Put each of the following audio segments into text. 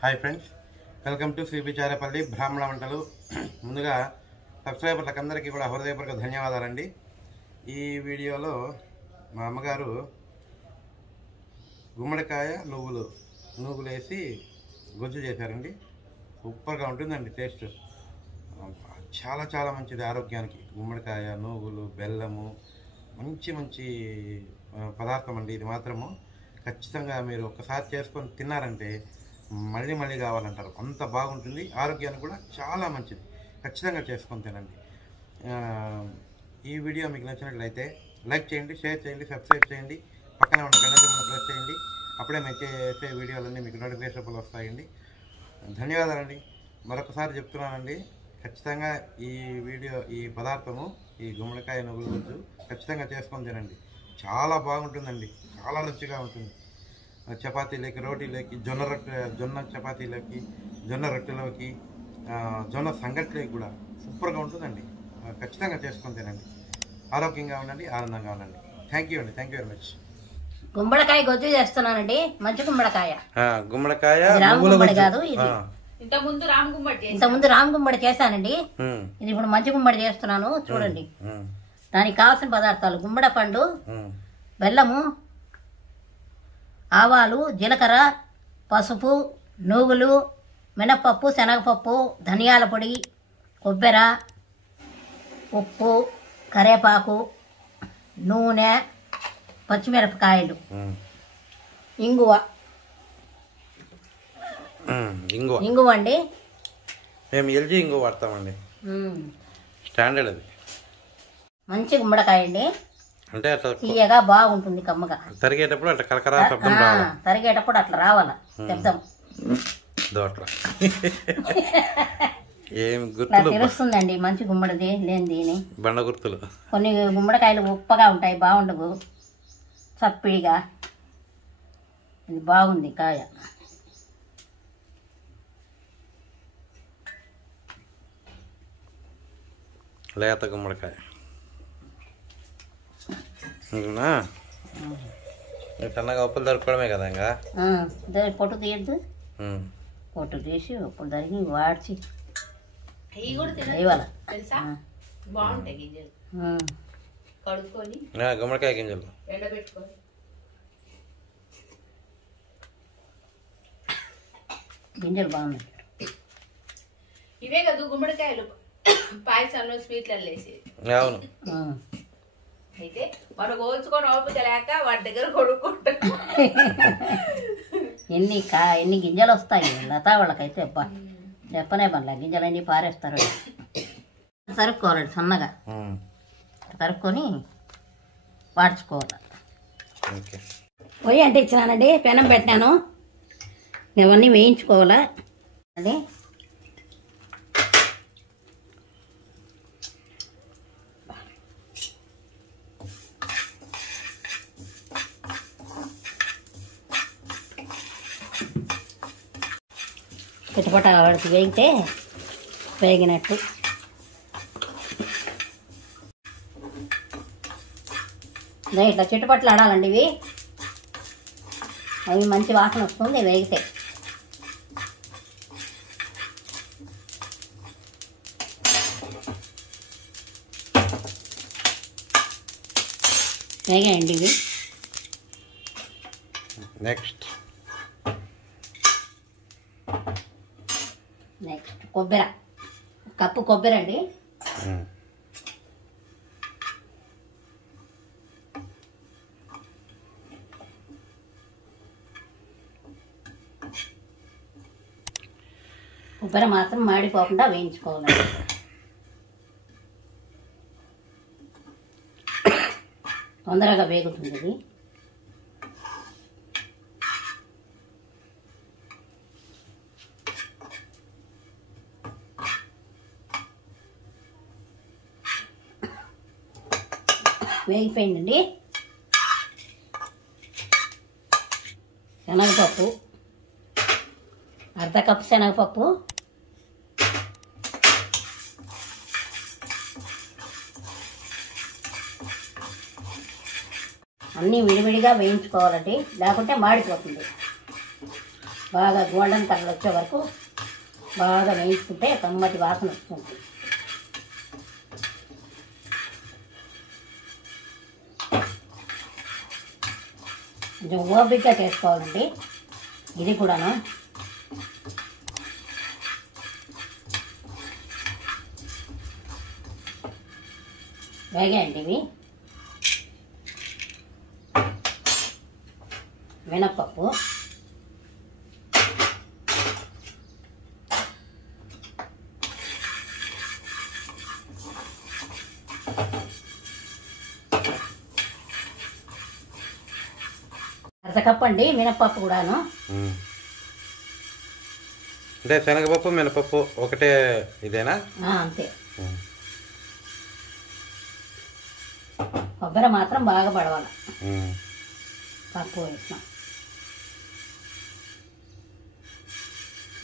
Hi friends, welcome to cbcharepalli బ్రాహ్మణవంటలు. ముందుగా సబ్స్క్రైబర్లకు అందరికీ కూడా హృదయపూర్వక ధన్యవాదాలండి. ఈ వీడియోలో మా అమ్మగారు గుమ్మడికాయ నువ్వులు వేసి గొజ్జు చేశారండి. సూపర్గా ఉంటుందండి. టేస్ట్ చాలా చాలా మంచిది ఆరోగ్యానికి. గుమ్మడికాయ, నువ్వులు, బెల్లము మంచి పదార్థం అండి. ఇది మాత్రము ఖచ్చితంగా మీరు ఒక్కసారి చేసుకొని తిన్నారంటే మళ్ళీ కావాలంటారు. అంత బాగుంటుంది. ఆరోగ్యానికి కూడా చాలా మంచిది. ఖచ్చితంగా చేసుకొని తినండి. ఈ వీడియో మీకు నచ్చినట్లయితే లైక్ చేయండి, షేర్ చేయండి, సబ్స్క్రైబ్ చేయండి, పక్కనే ఉన్న గంట సింబల్ని ప్రెస్ చేయండి. అప్పుడే మేము చేసే వీడియోలన్నీ మీకు నోటిఫికేషన్లు వస్తాయండి. ధన్యవాదాలండి. మరొకసారి చెప్తున్నానండి, ఖచ్చితంగా ఈ పదార్థము, ఈ గుమ్మడికాయ నువ్వుల గుజ్జు ఖచ్చితంగా చేసుకొని తినండి. చాలా బాగుంటుందండి. చాలా రుచిగా ఉంటుంది. చపాతీలోకి, రోటీలోకి, జొన్న చపాతీలోకి, జొన్న రొట్టెలోకి, జొన్న సంగట్లోకి కూడా సూపర్గా ఉంటుందండి. ఖచ్చితంగా చేసుకొని తినండి. ఆరోగ్యంగా ఉండండి, ఆనందంగా ఉండండి. Thank you very much. గుమ్మడికాయ గొజ్జు చేస్తున్నానండి. మంచి గుమ్మడికాయ కాదు ఇది. ఇంతకుముందు రామ్ గుమ్మడి చేశానండి. ఇది ఇప్పుడు మంచి గుమ్మడి చేస్తున్నాను. చూడండి, దానికి కావాల్సిన పదార్థాలు: గుమ్మడి పండు, బెల్లము, ఆవాలు, జీలకర్ర, పసుపు, నువ్వులు, మినపప్పు, శనగపప్పు, ధనియాల పొడి, కొబ్బరి, ఉప్పు, కరివేపాకు, నూనె, పచ్చిమిరపకాయలు, ఇంగువ అండి. మేము ఎల్జీ ఇంగువ వాడతామండి. స్టాండర్డ్ అది. మంచి గుమ్మడికాయ అండి. అంటే తీయగా బాగుంటుంది, కమ్మగా. తరిగేటప్పుడు అట్లా కరకరా శబ్దం రావాలి. తరిగేటప్పుడు అట్లా రావాల శబ్దం. ఏం గుర్తులు తెలుస్తుందండి మంచి గుమ్మడిది లేనిది. బండ గుర్తులు. కొన్ని గుమ్మడికాయలు ఉప్పగా ఉంటాయి, బాగుండవు, చప్పిడిగా. ఇది బాగుంది కాయ. లేత గుమ్మడికాయ సన్నగా ఉప్పులు దొరకడమే కదా. ఇంకా పొట్టు తీయద్దు. పొట్టు తీసి ఉప్పులు తరిగి వాడ్చి గుమ్మడికాయ గింజలు బాగున్నాయి. ఇవే కదా గుమ్మడికాయలు పాయసంలో స్వీట్లలో వేసి. అవును. అయితే మనం కోల్చుకొని ఓపిక లేక వాటి దగ్గర కొడుకుంటాం. ఎన్ని గింజలు వస్తాయి లతా వాళ్ళకైతే. అబ్బా చెప్పనే పనిలే, గింజలన్నీ పారేస్తారు. తరుక్కోవాలండి, సన్నగా తరుక్కొని వాడ్చుకోవాలి. పొయ్యి అంటే ఇచ్చినానండి, పెనం పెట్టాను. ఇవన్నీ వేయించుకోవాలా అండి. చిటపట వాడికి వేగితే వేగినట్టు. ఇట్లా చిటపట్లు ఆడాలండి ఇవి. అవి మంచి వాసన వస్తుంది వేగితే. వేగాయండి ఇవి. నెక్స్ట్ కొబ్బరి, కప్పు కొబ్బరి అండి. కొబ్బరి మాత్రం మాడిపోకుండా వేయించుకోవాలండి. తొందరగా వేగుతుంది ఇది. వేగిపోయిందండి. శనగపప్పు, అర్ధ కప్పు శనగపప్పు, అన్నీ విడివిడిగా వేయించుకోవాలండి, లేకుంటే మాడిపోతుంది. బాగా గోల్డెన్ కలర్ వచ్చే వరకు బాగా వేయించుకుంటే కమ్మటి వాసన వస్తుంది. కొంచెం ఓపికగా చేసుకోవాలండి ఇది కూడాను. వేగాయండి ఇవి. మినప్పప్పు, అరకప్పు అండి మినప్పప్పు కూడాను. అంటే శనగపప్పు మినపప్పు ఒకటే ఇదేనా? అంతే. కొబ్బరి మాత్రం బాగా పడవాలి, తక్కువ వేసినాం.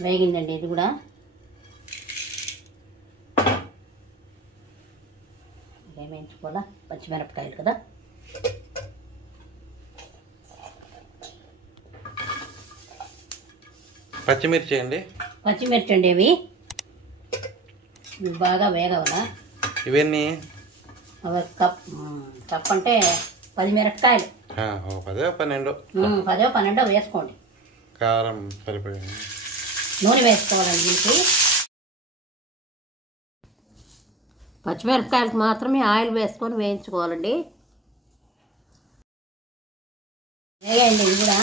వేగిందండి ఇది కూడా. వేయించుకోవాలా, పచ్చిమిరపకాయలు కదా. పచ్చిమిర్చి అండి. పచ్చిమిర్చి అండి ఇవి బాగా వేగవలా. ఇవన్నీ అవి కప్ అంటే 10 మిరపకాయలు, 10-12 వేసుకోండి. కారం సరిపోయి నూనె వేసుకోవాలండి దీనికి. పచ్చిమిరపకాయలకు మాత్రమే ఆయిల్ వేసుకొని వేయించుకోవాలండి. వేయండి ఇది కూడా.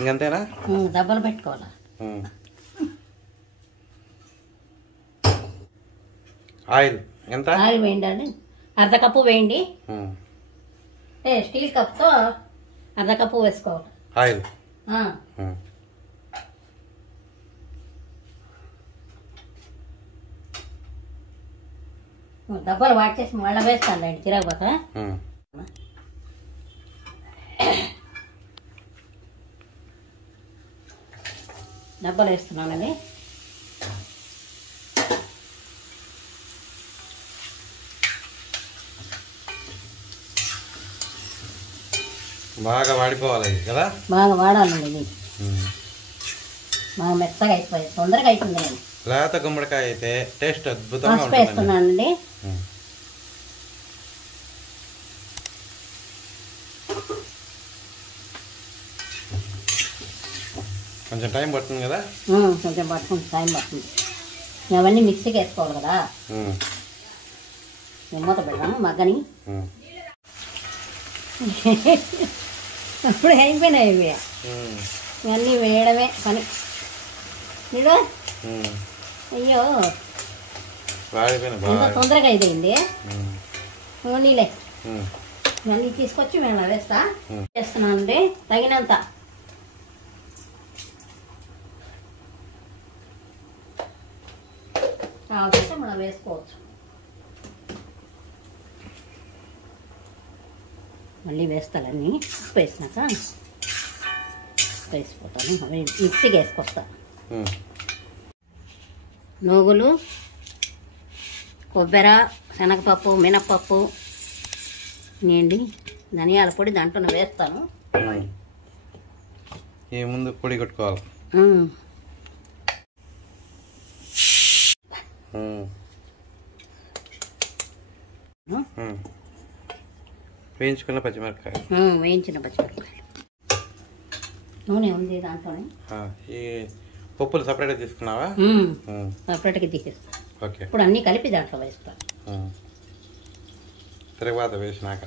ఇంకంతేనా? దెబ్బలు పెట్టుకోవాలా. ఆయిల్ ఎంత? ఆయిల్ వేయండి, అర్ధకప్పు వేయండి. స్టీల్ కప్తో అర్ధకప్పు వేసుకోవాలి ఆయిల్. డబ్బాలు వాడిచేసి మళ్ళీ వేస్తానులేండి తిరగబోతా. డబ్బాలు వేస్తున్నానండి. బాగా వాడిపోవాలి కదా. బాగా వాడాలండి ఇది. బాగా మెత్తగా అయిపోయింది, తొందరగా అయిపోయింది. లేత గుమ్మడికాయ అయితే టేస్ట్ అద్భుతంగా ఉంటుంది. వేస్తున్నానండి. కొంచెం టైం పడుతుంది కదా. కొంచెం పట్టుకుంది, టైం పడుతుంది. అవన్నీ మిక్సీకి వేసుకోవాలి కదా. మూత పెడదాము మగ్గని. అప్పుడు అయిపోయినాయి ఇవి. ఇవన్నీ వేయడమే పని. మీరు అయ్యో ఎంత తొందరగా అయిపోయింది. నీళ్ళే ఇవన్నీ తీసుకొచ్చి మేము వేస్తున్నానండి తగినంత. కావాలంటే మనం వేసుకోవచ్చు. మళ్ళీ వేస్తానన్నీ వేసినాక వేసిపోతాను. మిక్సీకి వేసుకొస్తా. నూగులు, కొబ్బరి, శనగపప్పు, మినప్పప్పు, నేండి ధనియాల పొడి దాంట్లో వేస్తాను. ఈ ముందు పొడి కొట్టుకోవాలి. వేయించుకున్న పచ్చిమిరపకాయలు. వేయించిన పచ్చిమిరపకాయలు. నూనె ఉంది దాంట్లోనే. ఈ పప్పులు సపరేట్గా తీసుకున్నావా? సపరేట్గా తీసేస్తా. ఓకే. ఇప్పుడు అన్నీ కలిపి దాంట్లో వేస్తాను. తిరగబాత వేసినాక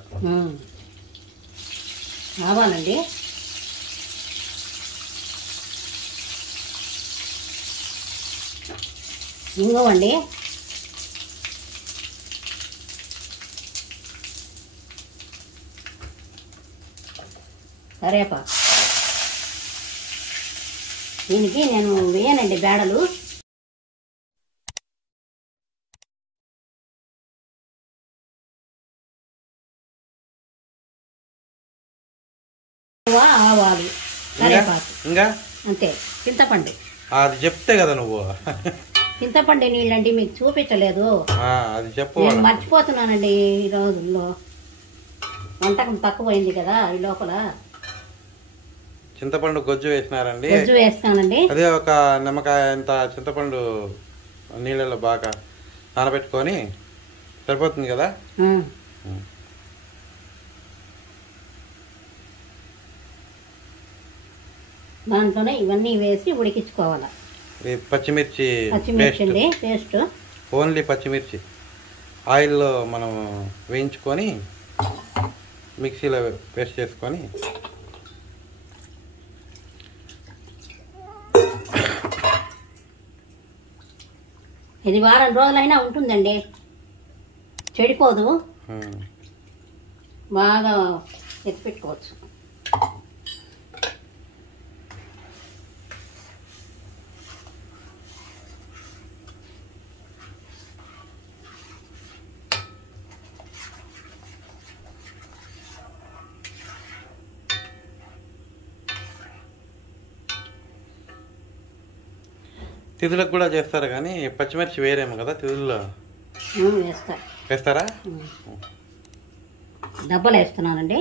ఆవాలండి. ఇంగువండి. కరివేపాకు. దీనికి నేను వేయనండి బేడలు. ఆవాలు, కరివేపాకు ఇంకా అంతే. చింతపండు అది చెప్తే కదా నువ్వు. చింతపండు నీళ్ళండి మీకు చూపించలేదు. అది చెప్పు. నేను మర్చిపోతున్నానండి ఈ రోజుల్లో, వంటకం తక్కువైంది కదా ఈ లోపల. చింతపండు గొజ్జు వేసినారండి. గొజ్జు వేస్తానండి. అదే ఒక నిమ్మకాయ అంత చింతపండు నీళ్ళలో బాగా నానబెట్టుకొని సరిపోతుంది కదా. దాంట్లోనే ఇవన్నీ వేసి ఉడికించుకోవాలి. పచ్చిమిర్చి అండి పేస్ట్, ఓన్లీ పచ్చిమిర్చి ఆయిల్లో మనం వేయించుకొని మిక్సీలో పేస్ట్ చేసుకొని ఇది వారం రోజులైనా ఉంటుందండి, చెడిపోదు. బాగా ఎత్తిపెట్టుకోవచ్చు. తిథులకు కూడా చేస్తారు కానీ పచ్చిమిర్చి వేరేమో కదా తిథుల్లో వేస్తారా? డబ్బాలు వేస్తున్నానండి.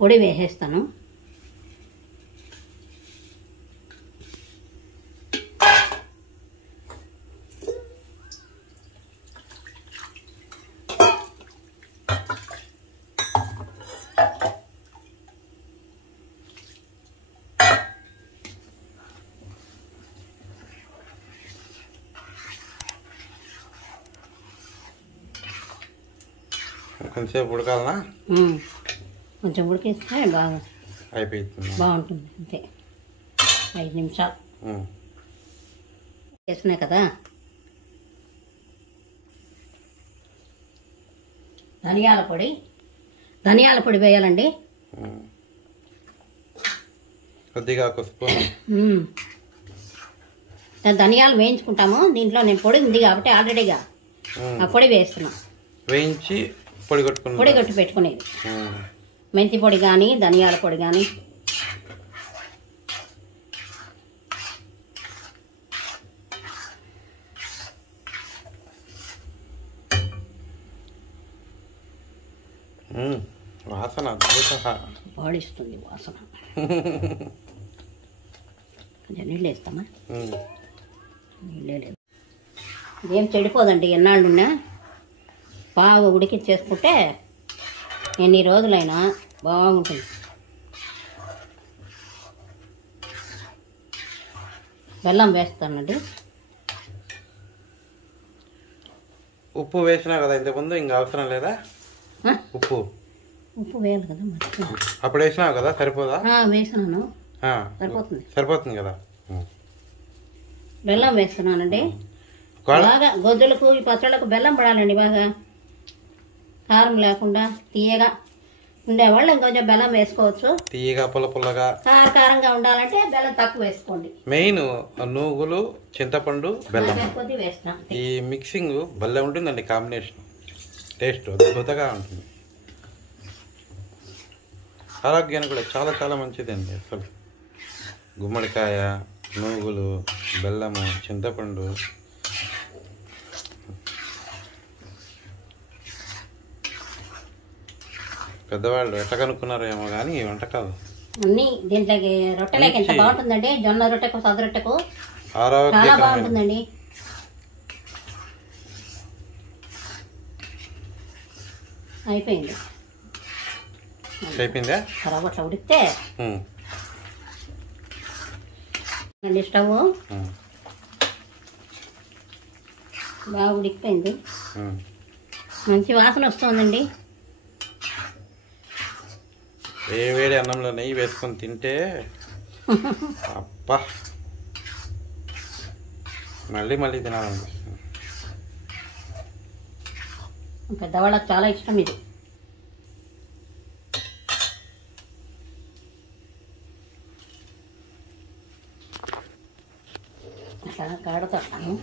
పొడి వేసేస్తాను. కొంచెంసేపు ఉడకాలనా? కొంచెం ఉడికిస్తే బాగా అయిపోతుంది, బాగుంటుంది. అంతే 5 నిమిషాలు వేసినాయి కదా. ధనియాల పొడి వేయాలండి. కొద్దిగా ఒక స్పూన్. ధనియాలు వేయించుకుంటాము. దీంట్లో నేను పొడి ఉంది కాబట్టి ఆల్రెడీగా ఆ పొడి వేస్తున్నాను. వేయించి పొడి కొట్టి పెట్టుకునేది. మెంతి పొడి కానీ ధనియాల పొడి కానీ. వాసన పాడిస్తుంది వాసన. కొంచెం నీళ్ళు వేస్తామా? నీళ్ళే లేదు. ఇదేం చెడిపోదండి, ఎన్నాళ్ళున్నా బాగా ఉడికిచ్చేసుకుంటే ఎన్ని రోజులైనా బాగుంటుంది. బెల్లం వేస్తానండి. ఉప్పు వేసినా కదా ఇంతకుముందు, ఇంకా అవసరం లేదా? ఉప్పు వేయాలి కదా మరి. అప్పుడు వేసినావు కదా, సరిపోదా? వేసినాను, సరిపోతుంది కదా. బెల్లం వేస్తున్నానండి. బాగా గొజ్జులకు ఈ పచ్చళ్ళకు బెల్లం పడాలండి. బాగా కారం లేకుండా తీయగా ఉండేవాళ్ళు ఇంకొంచెం బెల్లం వేసుకోవచ్చు. తీయగా పుల్లగా కారంగా ఉండాలంటే బెల్లం తక్కువ వేసుకోండి. మెయిన్ నూగులు, చింతపండు, బెల్లం కొద్ది వేస్తాం. ఈ మిక్సింగ్ భలే ఉంటుందండి, కాంబినేషన్ టేస్ట్ అద్భుతంగా ఉంటుంది. ఆరోగ్యానికి కూడా చాలా చాలా మంచిదండి. అసలు గుమ్మడికాయ, నూగులు, బెల్లము, చింతపండు. పెద్దవాళ్ళు ఎట్లా కనుక్కున్నారో ఏమో కానీ ఈ వంటకాలు అన్ని దీంట్లోకి. రొట్టెలకి ఎంత బాగుంటుందండి, జొన్న రొట్టెకు, సద్ద రొట్టెకు చాలా బాగుంటుందండి. అయిపోయిందా? తర్వాత అట్లా ఉడికితే అండి స్టవ్ బాగా ఉడికిపోయింది. మంచి వాసన వస్తుందండి. వేడి అన్నంలో నెయ్యి వేసుకొని తింటే అబ్బా మళ్ళీ మళ్ళీ తినాలనిపిస్తుంది. పెద్దవాళ్ళకి చాలా ఇష్టం ఇది. అట్లా కాడతాను.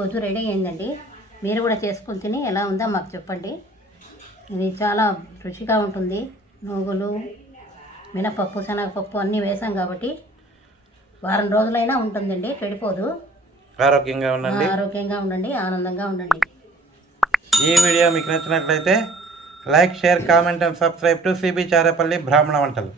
గొజ్జు రెడీ అయిందండి. మీరు కూడా చేసుకుని తిని ఎలా ఉందో మాకు చెప్పండి. ఇది చాలా రుచిగా ఉంటుంది. నూగులు, మినపప్పు, శనగపప్పు అన్నీ వేసాం కాబట్టి వారం రోజులైనా ఉంటుందండి, చెడిపోదు. ఆరోగ్యంగా ఉండండి, ఆనందంగా ఉండండి. ఈ వీడియో మీకు నచ్చినట్లయితే like, share, comment and subscribe to CB Charepalli Brahmana వంటలు.